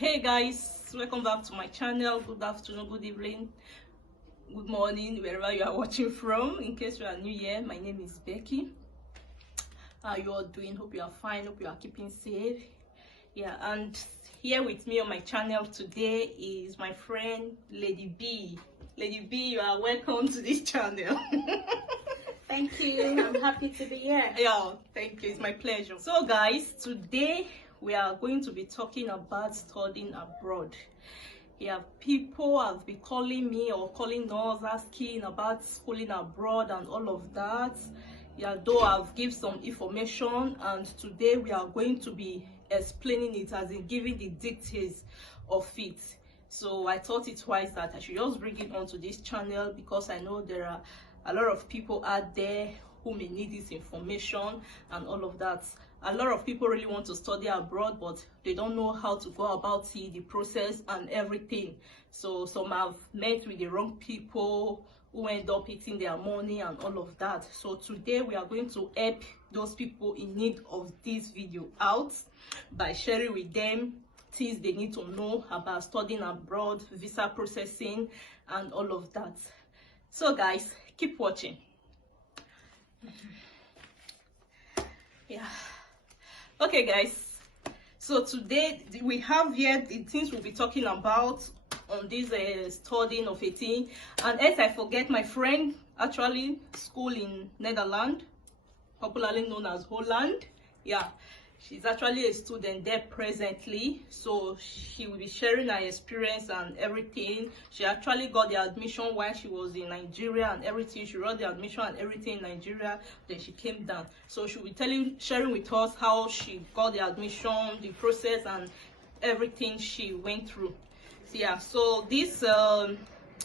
Hey guys, welcome back to my channel. Good afternoon, good evening, good morning, wherever you are watching from. In case you are new here, my name is Becky. How you all doing? Hope you are fine. Hope you are keeping safe. Yeah, and here with me on my channel today is my friend Lady B. Lady B, you are welcome to this channel. Thank you. I'm happy to be here. Yeah, thank you. It's my pleasure. So guys, today we are going to be talking about studying abroad. Yeah, people have been calling me or calling us asking about schooling abroad and all of that. Yeah, though I've given some information, and today we are going to be explaining it, as in giving the details of it. So I thought it wise that I should just bring it onto this channel, because I know there are a lot of people out there who may need this information and all of that. A lot of people really want to study abroad, but they don't know how to go about it, the process and everything. So some have met with the wrong people who end up eating their money and all of that. So today we are going to help those people in need of this video out by sharing with them things they need to know about studying abroad, visa processing and all of that. So guys, keep watching. Yeah, okay guys, so today we have here the things we'll be talking about on this studying of 18. And as I forget, my friend actually school in Netherlands, popularly known as Holland. Yeah, she's actually a student there presently, so she will be sharing her experience and everything. She actually got the admission while she was in Nigeria and everything. She wrote the admission and everything in Nigeria, then she came down. So she'll be sharing with us how she got the admission, the process and everything she went through. So yeah, so this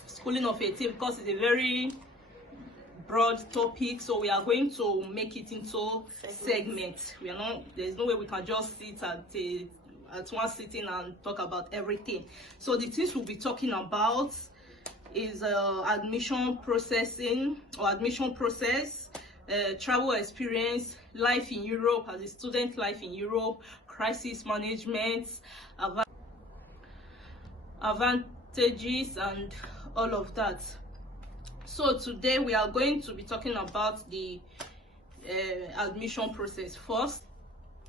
schooling of 18, because it's a very broad topic, so we are going to make it into segments. We are not, there's no way we can just sit at one sitting and talk about everything. So the things we'll be talking about is admission processing or admission process, travel experience, life in Europe as a student, life in Europe, crisis management, advantages and all of that. So today we are going to be talking about the admission process. First,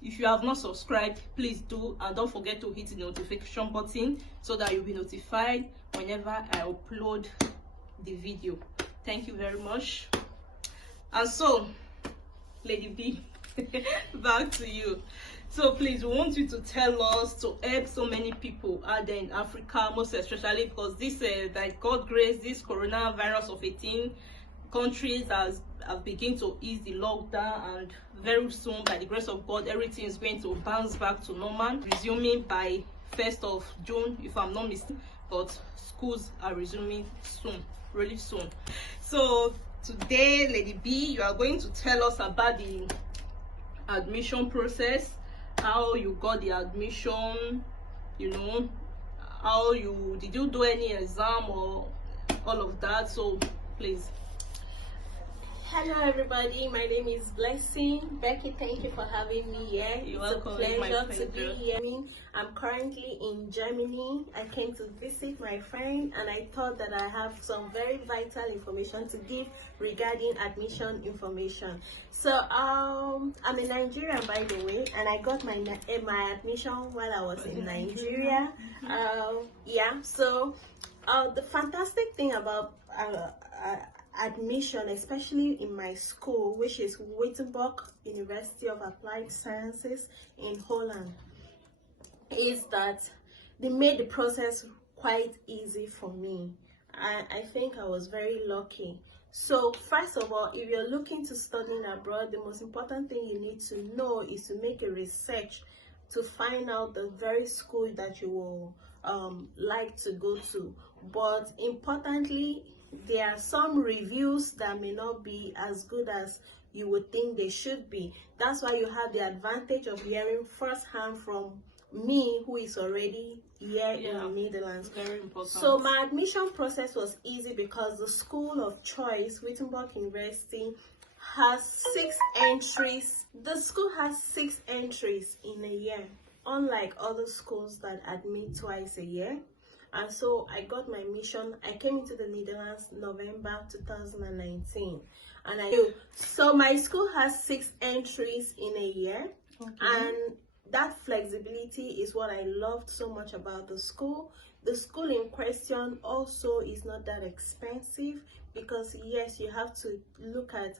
if you have not subscribed, please do, and don't forget to hit the notification button so that you'll be notified whenever I upload the video. Thank you very much. And so, Lady B, back to you. So please, we want you to tell us, to help so many people out there in Africa, most especially because this by God grace, this coronavirus of 18 countries have begun to ease the lockdown, and very soon, by the grace of God, everything is going to bounce back to normal, resuming by 1st of June, if I'm not mistaken. But schools are resuming soon, really soon. So today, Lady B, you are going to tell us about the admission process, how you got the admission, you know, how did you do any exam or all of that. So please. Hello everybody, my name is Blessing. Becky, thank you for having me here. You're it's welcome. A pleasure to be here. I'm currently in Germany. I came to visit my friend, and I thought that I have some very vital information to give regarding admission information. So I'm a Nigerian, by the way, and I got my admission while I was in Nigeria. Yeah, so the fantastic thing about admission, especially in my school, which is Wittenberg University of Applied Sciences in Holland, is that they made the process quite easy for me. I think I was very lucky. So first of all, if you're looking to study abroad, the most important thing you need to know is to make a research to find out the very school that you will like to go to. But importantly, there are some reviews that may not be as good as you would think they should be. That's why you have the advantage of hearing firsthand from me, who is already here in the Netherlands. Very important. So my admission process was easy because the school of choice, Wittenberg University, has 6 entries. The school has 6 entries in a year. unlike other schools that admit twice a year. And so I got my mission. I came into the Netherlands November 2019, and so my school has 6 entries in a year. Okay. And that flexibility is what I loved so much about the school. The school in question also is not that expensive, because yes, you have to look at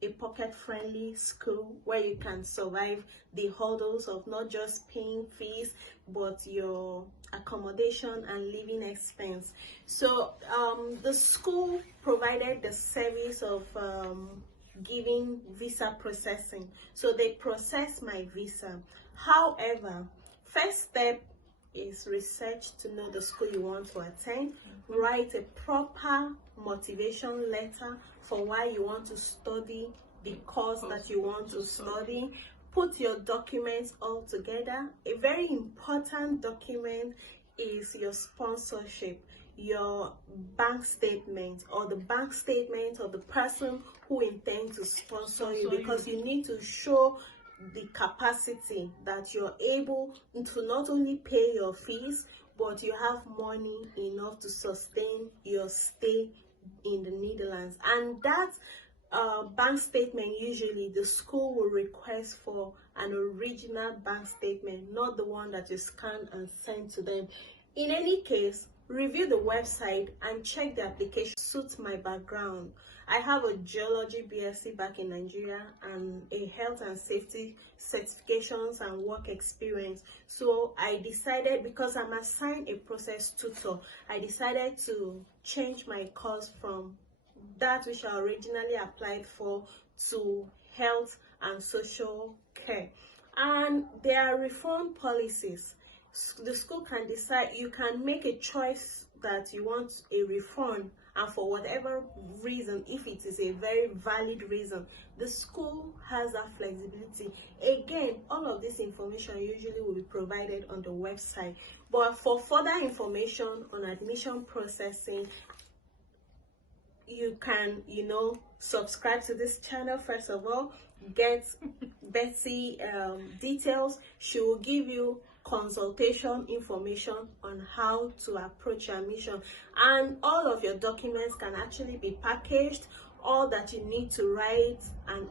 a pocket-friendly school where you can survive the hurdles of not just paying fees but your accommodation and living expense. So the school provided the service of giving visa processing. So they process my visa. However, first step is research to know the school you want to attend. Write a proper motivation letter for why you want to study the course that you want to study. Put your documents all together. A very important document is your sponsorship, your bank statement, or the bank statement of the person who intends to sponsor you, because you need to show the capacity that you're able to not only pay your fees, but you have money enough to sustain your stay in the Netherlands. And that bank statement, usually the school will request for an original bank statement, not the one that you scan and send to them. In any case, review the website and check the application suits my background. I have a geology BSc back in Nigeria and a health and safety certifications and work experience. So I decided, because I'm assigned a process tutor, I decided to change my course from that which I originally applied for to health and social care. And there are reform policies. The school can decide, you can make a choice that you want a refund, and for whatever reason, if it is a very valid reason, the school has that flexibility. Again, all of this information usually will be provided on the website. But for further information on admission processing, you can, subscribe to this channel. First of all, get Betsy details. She will give you consultation information on how to approach your admission, and all of your documents can actually be packaged. All that you need to write, and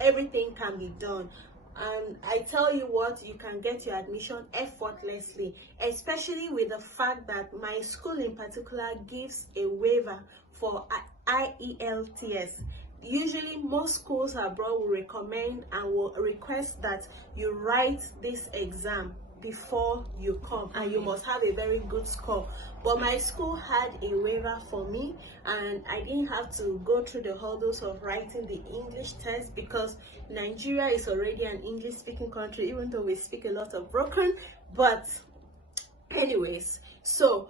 everything can be done. And I tell you what, you can get your admission effortlessly, especially with the fact that my school in particular gives a waiver for IELTS. Usually most schools abroad will recommend and will request that you write this exam before you come, and you must have a very good score. But my school had a waiver for me, and I didn't have to go through the hurdles of writing the English test, because Nigeria is already an English speaking country, even though we speak a lot of broken. But anyways, so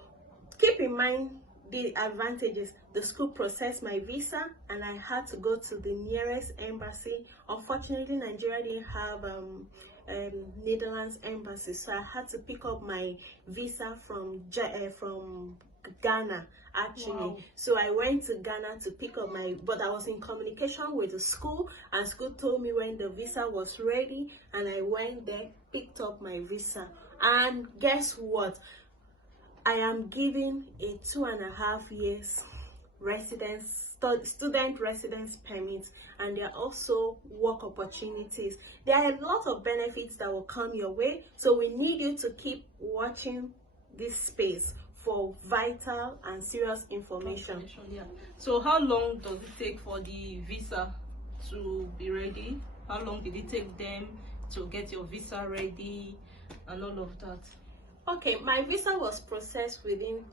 keep in mind the advantages. The school processed my visa, and I had to go to the nearest embassy. Unfortunately, Nigeria didn't have Netherlands embassy, so I had to pick up my visa from Ghana actually. Wow. So I went to Ghana to pick up but I was in communication with the school, and school told me when the visa was ready, and I went there, picked up my visa, and guess what? I am given a 2.5 years student residence permit, and there are also work opportunities. There are a lot of benefits that will come your way, so we need you to keep watching this space for vital and serious information. Yeah. So how long does it take for the visa to be ready? How long did it take them to get your visa ready and all of that? Okay, my visa was processed within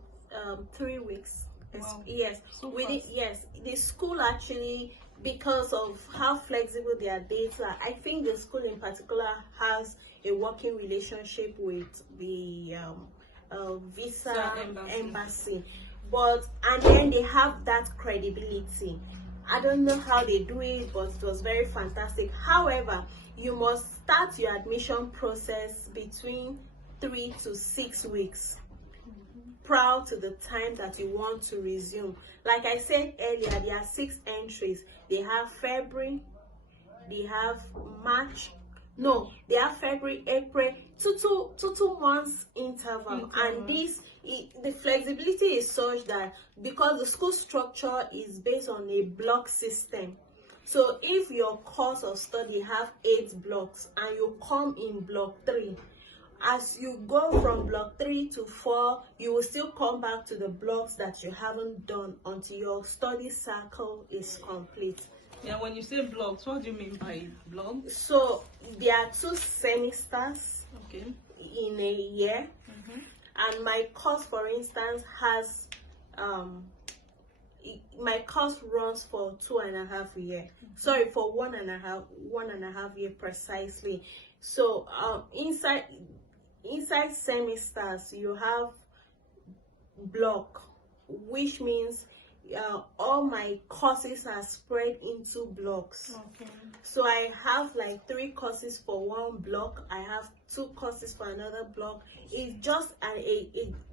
3 weeks. Wow. Yes, so within, yes, the school actually, because of how flexible their dates are, I think the school in particular has a working relationship with the visa embassy. And then they have that credibility. I don't know how they do it, but it was very fantastic. However, you must start your admission process between 3 to 6 weeks prior to the time that you want to resume. Like I said earlier, there are 6 entries. They have February, they have March, No, they have February, April, two months interval. And the flexibility is such that because the school structure is based on a block system. So if your course of study have 8 blocks and you come in block 3, as you go from block 3 to 4, you will still come back to the blocks that you haven't done until your study cycle is complete. Yeah, when you say blocks, what do you mean by blocks? So there are 2 semesters, okay, in a year. And my course, for instance, has my course runs for 2.5 years. Sorry, for 1.5 years precisely. So inside semesters you have block, which means all my courses are spread into blocks. Okay. So I have like 3 courses for one block. I have 2 courses for another block. It's just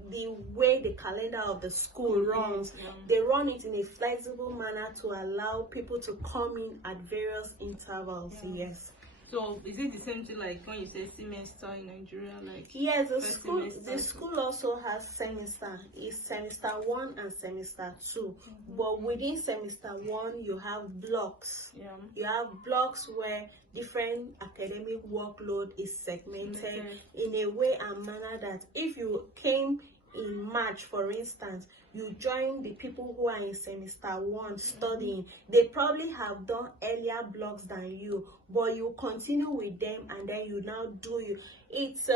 the way the calendar of the school runs. Yeah. They run it in a flexible manner to allow people to come in at various intervals. Yeah. Yes. So is it the same thing like when you say semester in Nigeria? Like yes, the school also has semester. It's semester 1 and semester 2. But within semester 1 you have blocks. Yeah. You have blocks where different academic workload is segmented in a way and manner that if you came in March, for instance, you join the people who are in semester 1 studying, they probably have done earlier blocks than you, but you continue with them and then you now do you. It's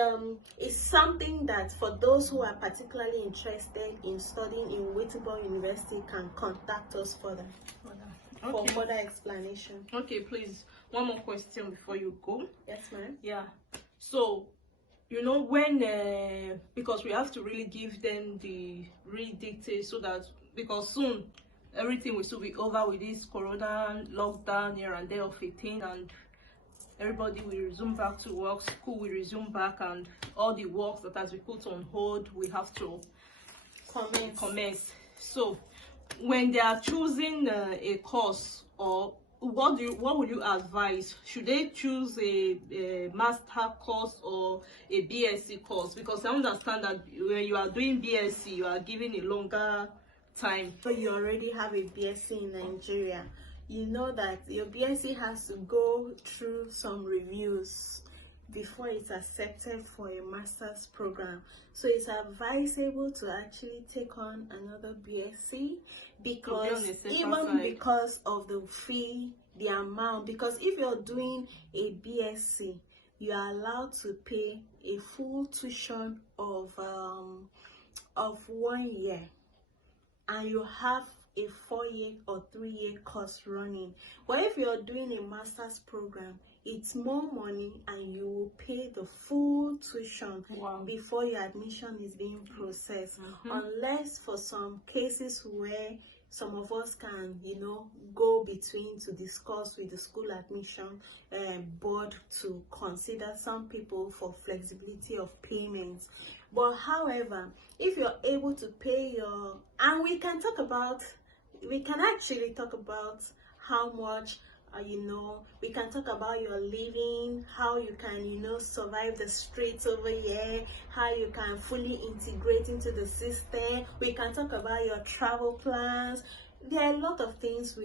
something that for those who are particularly interested in studying in Wittenberg University can contact us further. For further explanation. Okay, please, one more question before you go. Yes, ma'am. Yeah. So you know, when because we have to really give them the real details, so that because soon everything will still be over with this corona lockdown here and there of 18, and everybody will resume back to work, school will resume back, and all the work that has been put on hold we have to commence. So when they are choosing a course, or what would you advise? Should they choose a master course or a BSc course? Because I understand that when you are doing BSc, you are given a longer time. So you already have a BSc in Nigeria. You know that your BSc has to go through some reviews before it's accepted for a master's program. So it's advisable to actually take on another BSc, because because of the fee, the amount. Because if you're doing a BSc, you are allowed to pay a full tuition of 1 year, and you have a 4-year or 3-year course running. But if you're doing a master's program, it's more money and you will pay the full tuition before your admission is being processed. Unless for some cases where some of us can, you know, go between to discuss with the school admission board to consider some people for flexibility of payments. But however, if you're able to pay your, and we can actually talk about how much, you know, we can talk about your living, how you can, you know, survive the streets over here, how you can fully integrate into the system. We can talk about your travel plans. There are a lot of things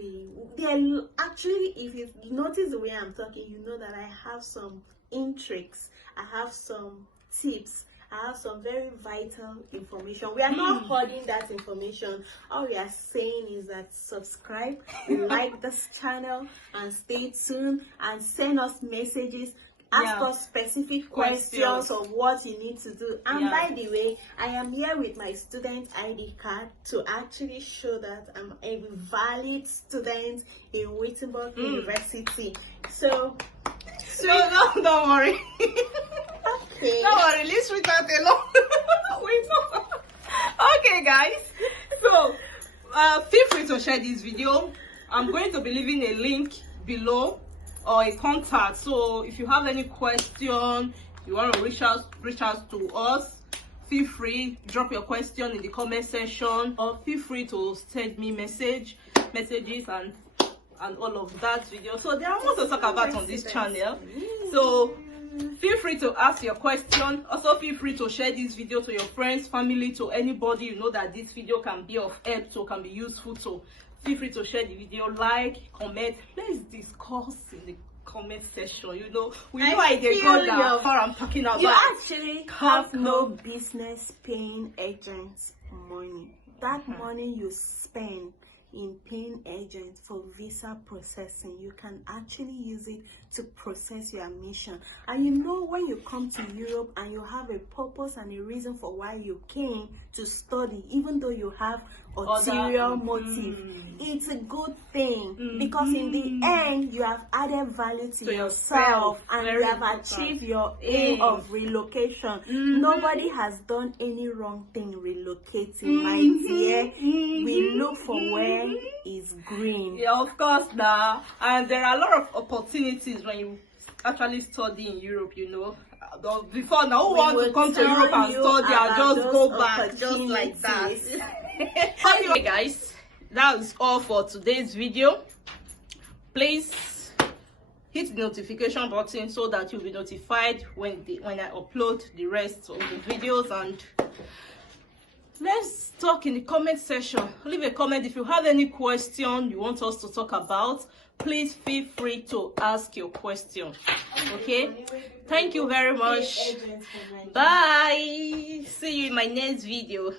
actually, if you notice the way I'm talking, you know that I have some intrigues, I have some tips, I have some very vital information. We are not holding that information. All we are saying is that subscribe, like this channel, and stay tuned, and send us messages. Ask us specific questions of what you need to do. And by the way, I am here with my student ID card to actually show that I'm a valid student in Wittenberg University. So don't worry. Okay. Don't worry, let's read that alone. Okay, guys. So feel free to share this video. I'm going to be leaving a link below, or a contact. So if you have any question, you want to reach out to us, feel free, drop your question in the comment section, or feel free to send me messages and all of that video. So there are more to talk about on this channel. So feel free to ask your question. Also feel free to share this video to your friends, family, to anybody you know that this video can be of help to, can be useful to. Feel free to share the video, like, comment. Let's discuss in the comment section. You know, we know I get that far I'm talking about. You actually have no business paying agents money. That money you spend in paying agents for visa processing, you can actually use it to process your admission. And you know, when you come to Europe and you have a purpose and a reason for why you came to study, even though you have ulterior motive, it's a good thing, because in the end you have added value to yourself, and you have achieved your aim of relocation. Nobody has done any wrong thing relocating, my dear. We look for where is green. Yeah, of course now. And there are a lot of opportunities when you actually study in Europe, you know. Before now, who want to come to Europe and study and just go back just like that? Anyway guys, that is all for today's video. Please hit the notification button so that you'll be notified when I upload the rest of the videos, and let's talk in the comment section. Leave a comment if you have any question you want us to talk about. Please feel free to ask your question. Okay, thank you very much. Bye. See you in my next video.